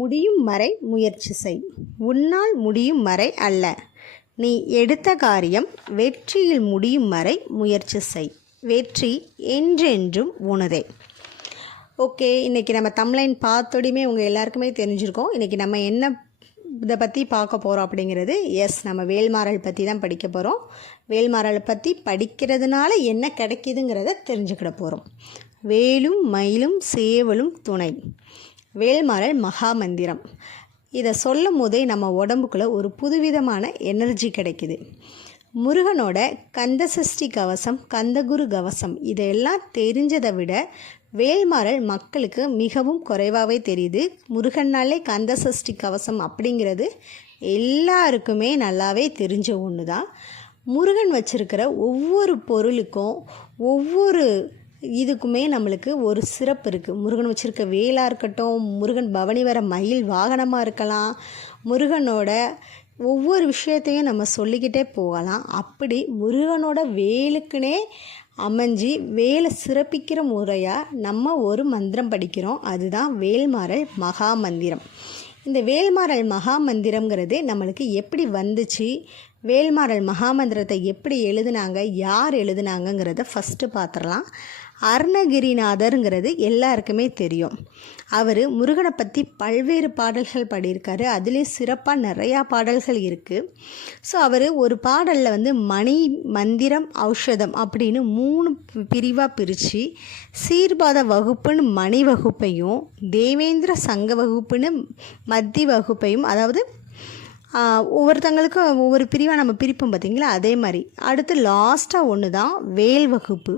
முடியும் வரை முயற்சி செய். உன்னால் முடியும் வரை அல்ல, நீ எடுத்த காரியம் வெற்றியில் முடியும் வரை முயற்சி செய். வெற்றி என்றென்றும் உனதே. ஓகே, இன்றைக்கி நம்ம தம்ப்லைன் பார்த்தோடையுமே உங்கள் எல்லாருக்குமே தெரிஞ்சிருக்கோம். இன்றைக்கி நம்ம என்ன இதை பற்றி பார்க்க போகிறோம் அப்படிங்கிறது. நம்ம வேல்மாறல் பற்றி தான் படிக்க போகிறோம். வேல்மாறலை பற்றி படிக்கிறதுனால என்ன கிடைக்கிதுங்கிறத தெரிஞ்சுக்கிட போகிறோம். வேலும் மயிலும் சேவலும் துணை. வேல்மாறல் மகாமந்திரம். இதை சொல்லும் போதே நம்ம உடம்புக்குள்ளே ஒரு புதுவிதமான எனர்ஜி கிடைக்குது. முருகனோட கந்தசஷ்டி கவசம், கந்தகுரு கவசம் இதையெல்லாம் தெரிஞ்சதை விட வேல்மாறல் மக்களுக்கு மிகவும் குறைவாகவே தெரியுது. முருகன்னாலே கந்தசஷ்டி கவசம் அப்படிங்கிறது எல்லாருக்குமே நல்லாவே தெரிஞ்ச ஒன்று தான். முருகன் வச்சிருக்கிற ஒவ்வொரு பொருளுக்கும் ஒவ்வொரு இதுக்குமே நம்மளுக்கு ஒரு சிறப்பு இருக்குது. முருகன் வச்சுருக்க வேலாக இருக்கட்டும், முருகன் பவனி வர மயில் வாகனமாக இருக்கலாம், முருகனோட ஒவ்வொரு விஷயத்தையும் நம்ம சொல்லிக்கிட்டே போகலாம். அப்படி முருகனோட வேலுக்குனே அமைஞ்சி வேலை சிறப்பிக்கிற முறையாக நம்ம ஒரு மந்திரம் படிக்கிறோம். அதுதான் வேல்மாறல் மகாமந்திரம். இந்த வேல்மாறல் மகாமந்திரங்கிறது நம்மளுக்கு எப்படி வந்துச்சு, வேல்மாறல் மகாமந்திரத்தை எப்படி எழுதுனாங்க, யார் எழுதுனாங்கங்கிறத ஃபஸ்ட்டு பார்த்துடலாம். அருணகிரிநாதருங்கிறது எல்லாருக்குமே தெரியும். அவர் முருகனை பற்றி பல்வேறு பாடல்கள் பாடியிருக்காரு. அதுலேயும் சிறப்பாக நிறையா பாடல்கள் இருக்குது. ஸோ அவர் ஒரு பாடலில் மணி மந்திரம் ஔஷதம் அப்படின்னு 3 பிரிவாக பிரித்து சீர்பாத வகுப்புன்னு மணி வகுப்பையும், தேவேந்திர சங்க வகுப்புன்னு மத்தி வகுப்பையும், அதாவது ஒவ்வொருத்தங்களுக்கும் ஒவ்வொரு பிரிவாக நம்ம பிரிப்போம் பார்த்திங்களா, அதே மாதிரி அடுத்து லாஸ்ட்டாக ஒன்று தான் வேல் வகுப்பு.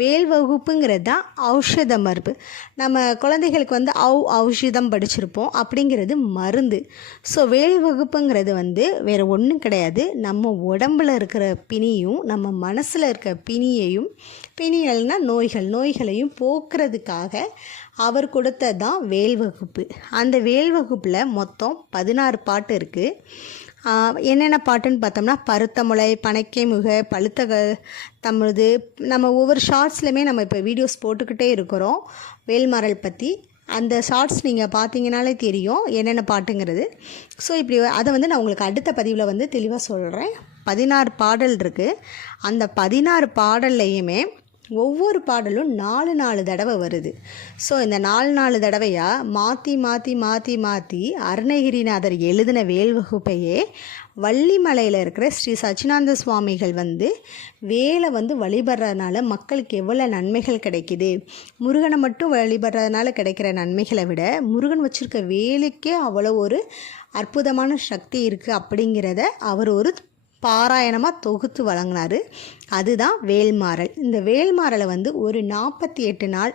வேல் வகுப்புங்கிறது தான் ஔஷத மரபு. நம்ம குழந்தைகளுக்கு ஔஷதம் படிச்சிருப்போம், அப்படிங்கிறது மருந்து. ஸோ வேல் வகுப்புங்கிறது வேறு ஒன்றும் கிடையாது. நம்ம உடம்பில் இருக்கிற பிணியும் நம்ம மனசில் இருக்கிற பிணியையும், பிணிகள்னால் நோய்களையும் போக்குறதுக்காக அவர் கொடுத்தது தான் வேல் வகுப்பு. அந்த வேல் வகுப்பில் மொத்தம் 16 பாட்டு இருக்குது. என்னென்ன பாட்டுன்னு பார்த்தோம்னா பருத்தமுலை, பனைக்கை முக, பழுத்த தமிழ்து. நம்ம ஒவ்வொரு ஷார்ட்ஸ்லையுமே நம்ம இப்போ வீடியோஸ் போட்டுக்கிட்டே இருக்கிறோம் வேல்மாறல் பற்றி. அந்த ஷார்ட்ஸ் நீங்கள் பார்த்தீங்கனாலே தெரியும் என்னென்ன பாட்டுங்கிறது. ஸோ இப்படி அதை நான் உங்களுக்கு அடுத்த பதிவில் தெளிவாக சொல்கிறேன். 16 பாடல் இருக்குது. அந்த 16 பாடல்லையுமே ஒவ்வொரு பாடலும் 4 தடவை வருது. ஸோ இந்த 4 தடவையாக மாற்றி மாற்றி மாற்றி மாற்றி அருணகிரிநாதர் எழுதின வேல் வகுப்பையே வள்ளிமலையில் இருக்கிற ஸ்ரீ சச்சிதானந்த சுவாமிகள் வேலை வழிபடுறதுனால மக்களுக்கு எவ்வளோ நன்மைகள் கிடைக்கிது, முருகனை மட்டும் வழிபடுறதுனால கிடைக்கிற நன்மைகளை விட முருகன் வச்சுருக்க வேலுக்கே அவ்வளோ ஒரு அற்புதமான சக்தி இருக்குது அப்படிங்கிறத அவர் ஒரு பாராயணமாக தொகுத்து வழங்கினார். அதுதான் வேல்மாறல். இந்த வேல்மாறலை ஒரு 48 நாள்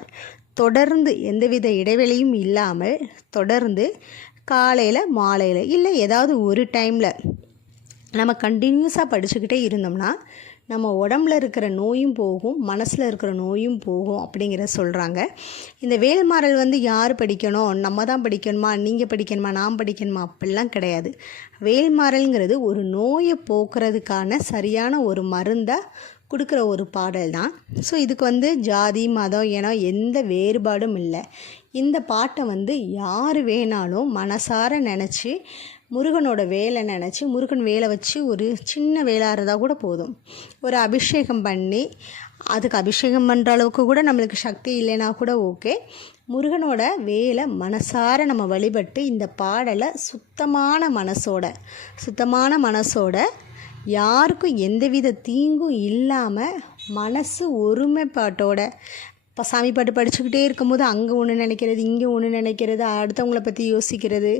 தொடர்ந்து எந்தவித இடைவெளியும் இல்லாமல் தொடர்ந்து காலையில் மாலையில் இல்லை ஏதாவது ஒரு டைமில் நம்ம கண்டினியூஸாக படிச்சுக்கிட்டே இருந்தோம்னா நம்ம உடம்புல இருக்கிற நோயும் போகும், மனசில் இருக்கிற நோயும் போகும் அப்படிங்கிறத சொல்கிறாங்க. இந்த வேல்மாறல் யார் படிக்கணும், நம்ம தான் படிக்கணுமா, நீங்கள் படிக்கணுமா, நான் படிக்கணுமா, அப்படிலாம் கிடையாது. வேல்மாறல்ங்கிறது ஒரு நோயை போக்குறதுக்கான சரியான ஒரு மருந்தாக கொடுக்குற ஒரு பாடல் தான். ஸோ இதுக்கு ஜாதி மதம் இனம் எந்த வேறுபாடும் இல்லை. இந்த பாட்டை யார் வேணாலும் மனசார நினச்சி முருகனோட வேலை நினச்சி, முருகன் வேலை வச்சு ஒரு சின்ன வேலாக இருந்தால் கூட போதும், ஒரு அபிஷேகம் பண்ணி, அதுக்கு அபிஷேகம் பண்ணுற அளவுக்கு கூட நம்மளுக்கு சக்தி இல்லைன்னா கூட ஓகே, முருகனோட வேலை மனசார நம்ம வழிபட்டு இந்த பாடலை சுத்தமான மனசோட யாருக்கும் எந்தவித தீங்கும் இல்லாமல் மனசு ஒருமைப்பாட்டோட இப்போ சாமி பாட்டு படிச்சுக்கிட்டே இருக்கும்போது அங்கே ஒன்று நினைக்கிறது, இங்கே ஒன்று நினைக்கிறது, அடுத்தவங்கள பற்றி யோசிக்கிறது,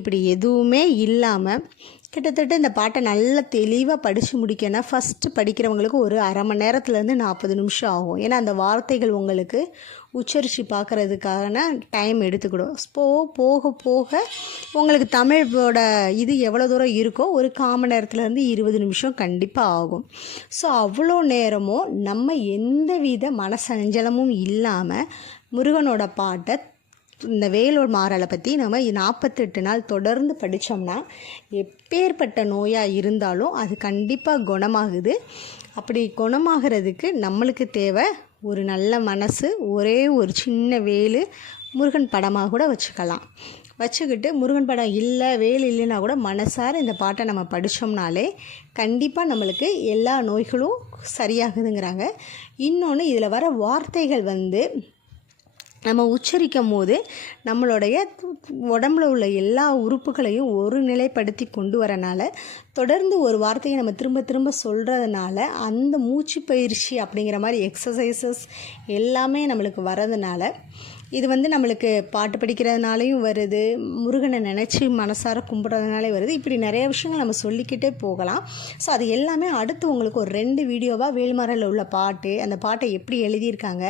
இப்படி எதுவுமே இல்லாமல் கிட்டத்தட்ட இந்த பாட்டை நல்லா தெளிவாக படித்து முடிக்கணும்னா ஃபஸ்ட்டு படிக்கிறவங்களுக்கு ஒரு அரை மணி நேரத்துலேருந்து 40 நிமிஷம் ஆகும். ஏன்னா அந்த வார்த்தைகள் உங்களுக்கு உச்சரித்து பார்க்குறதுக்கான டைம் எடுத்துக்கிடும். போக போக உங்களுக்கு தமிழோட இது எவ்வளோ தூரம் இருக்கோ ஒரு 1/4 மணி நேரத்துலேருந்து 20 நிமிஷம் கண்டிப்பாக ஆகும். ஸோ அவ்வளோ நேரமும் நம்ம எந்தவித மனசஞ்சலமும் இல்லாமல் முருகனோட பாட்டை, இந்த வேல்மாறலை பற்றி நம்ம 48 நாள் தொடர்ந்து படித்தோம்னா எப்பேற்பட்ட நோயாக இருந்தாலும் அது கண்டிப்பாக குணமாகுது. அப்படி குணமாகிறதுக்கு நம்மளுக்கு தேவை ஒரு நல்ல மனசு, ஒரே ஒரு சின்ன வேல், முருகன் படமாக கூட வச்சுக்கிட்டு முருகன் படம் இல்லை வேல் இல்லைன்னா கூட மனசார இந்த பாட்டை நம்ம படித்தோம்னாலே கண்டிப்பாக நம்மளுக்கு எல்லா நோய்களும் சரியாகுதுங்கிறாங்க. இன்னொன்று இதில் வர வார்த்தைகள் நம்ம உச்சரிக்கும் போது நம்மளுடைய உடம்புல உள்ள எல்லா உறுப்புகளையும் ஒரு நிலைப்படுத்தி கொண்டு வரனால தொடர்ந்து ஒரு வார்த்தையை நம்ம திரும்ப திரும்ப சொல்கிறதுனால அந்த மூச்சு பயிற்சி அப்படிங்கிற மாதிரி எக்ஸசைசஸ் எல்லாமே நம்மளுக்கு வரதுனால இது நம்மளுக்கு பாட்டு படிக்கிறதுனாலையும் வருது, முருகனை நினச்சி மனசார கும்பிட்றதுனாலே வருது. இப்படி நிறைய விஷயங்கள் நம்ம சொல்லிக்கிட்டே போகலாம். ஸோ அது எல்லாமே அடுத்து உங்களுக்கு ஒரு 2 வீடியோவாக வேல்மாறலில் உள்ள பாட்டு, அந்த பாட்டை எப்படி எழுதியிருக்காங்க,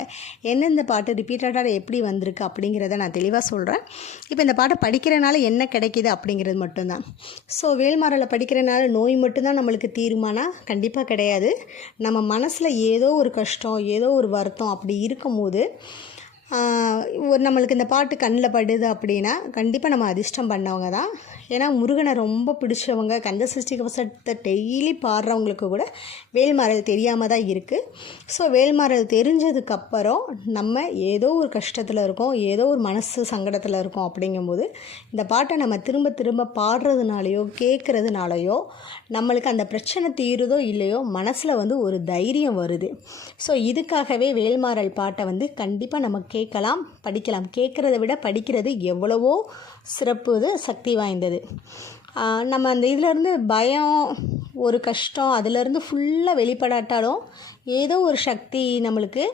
எந்தெந்த பாட்டு ரிப்பீட்டடாக எப்படி வந்திருக்கு அப்படிங்கிறத நான் தெளிவாக சொல்கிறேன். இப்போ இந்த பாட்டை படிக்கிறனால என்ன கிடைக்கிது அப்படிங்கிறது மட்டும்தான். ஸோ வேல்மாறலை படிக்கிறனால நோய் மட்டும்தான் நம்மளுக்கு தீருமானா கண்டிப்பாக கிடையாது. நம்ம மனசில் ஏதோ ஒரு கஷ்டம், ஏதோ ஒரு வருத்தம் அப்படி இருக்கும்போது நம்மளுக்கு இந்த பாட்டு கண்ணில் படுது அப்படின்னா கண்டிப்பாக நம்ம அதிர்ஷ்டம் பண்ணவங்க தான். ஏன்னா முருகனை ரொம்ப பிடிச்சவங்க, கந்த சஷ்டி கவசத்தை டெய்லி பாடுறவங்களுக்கு கூட வேல்மாறல் தெரியாமல் தான் இருக்குது. ஸோ வேல்மாறல் தெரிஞ்சதுக்கப்புறம் நம்ம ஏதோ ஒரு கஷ்டத்தில் இருக்கோம், ஏதோ ஒரு மனசு சங்கடத்தில் இருக்கோம் அப்படிங்கும்போது இந்த பாட்டை நம்ம திரும்ப திரும்ப பாடுறதுனாலையோ கேட்குறதுனாலையோ நம்மளுக்கு அந்த பிரச்சனை தீருதோ இல்லையோ மனசில் ஒரு தைரியம் வருது. ஸோ இதுக்காகவே வேல்மாறல் பாட்டை கண்டிப்பாக நம்ம கேட்கலாம், படிக்கலாம். கேட்குறத விட படிக்கிறது எவ்வளவோ சிறப்பு, சக்தி வாய்ந்தது. நம்ம அந்த இதிலேருந்து பயம், ஒரு கஷ்டம் அதிலேருந்து ஃபுல்லாக வெளிப்படாட்டாலும் ஏதோ ஒரு சக்தி நம்மளுக்கு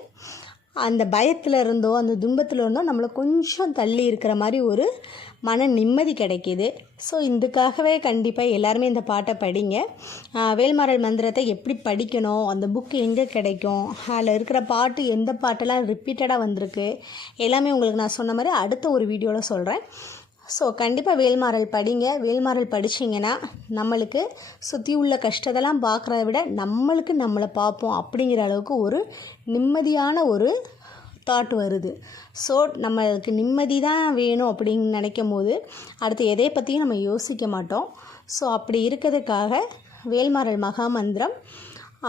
அந்த பயத்தில் இருந்தோ அந்த துன்பத்தில் இருந்தோ நம்மளை கொஞ்சம் தள்ளி இருக்கிற மாதிரி ஒரு மன நிம்மதி கிடைக்கிது. ஸோ இதுக்காகவே கண்டிப்பாக எல்லாருமே இந்த பாட்டை படிங்க. வேல்மாறல் மந்திரத்தை எப்படி படிக்கணும், அந்த புக்கு எங்கே கிடைக்கும், அதில் இருக்கிற பாட்டு எந்த பாட்டெல்லாம் ரிப்பீட்டடாக வந்திருக்கு எல்லாமே உங்களுக்கு நான் சொன்ன மாதிரி அடுத்த ஒரு வீடியோவில் சொல்கிறேன். ஸோ கண்டிப்பாக வேல்மாறல் படிங்க. வேல்மாறல் படிச்சிங்கன்னா நம்மளுக்கு சுற்றி உள்ள கஷ்டத்தெல்லாம் பார்க்குறத விட நம்மளை பார்ப்போம் அப்படிங்கிற அளவுக்கு ஒரு நிம்மதியான ஒரு தாட் வருது. ஸோ நம்மளுக்கு நிம்மதி தான் வேணும் அப்படின்னு நினைக்கும் போது அடுத்து எதை பற்றியும் நம்ம யோசிக்க மாட்டோம். ஸோ அப்படி இருக்கிறதுக்காக வேல்மாறல் மகா மந்திரம்.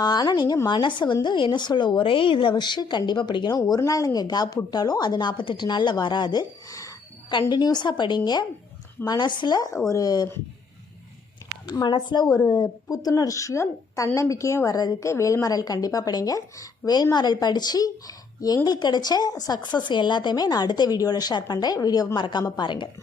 ஆனால் நீங்கள் மனசை என்ன சொல்ல ஒரே இதில் வச்சு கண்டிப்பாக படிக்கணும். ஒரு நாள் நீங்கள் கேப் விட்டாலும் அது 48 நாளில் வராது. கண்டினியூஸாக படிங்க. மனசில் ஒரு புத்துணர்ச்சியும் தன்னம்பிக்கையும் வர்றதுக்கு வேல்மாறல் கண்டிப்பாக படிங்க. வேல்மாறல் படித்து எங்களுக்கு கிடைச்ச சக்ஸஸ் எல்லாத்தையுமே நான் அடுத்த வீடியோவில் ஷேர் பண்ணுறேன். வீடியோவை மறக்காமல் பாருங்கள்.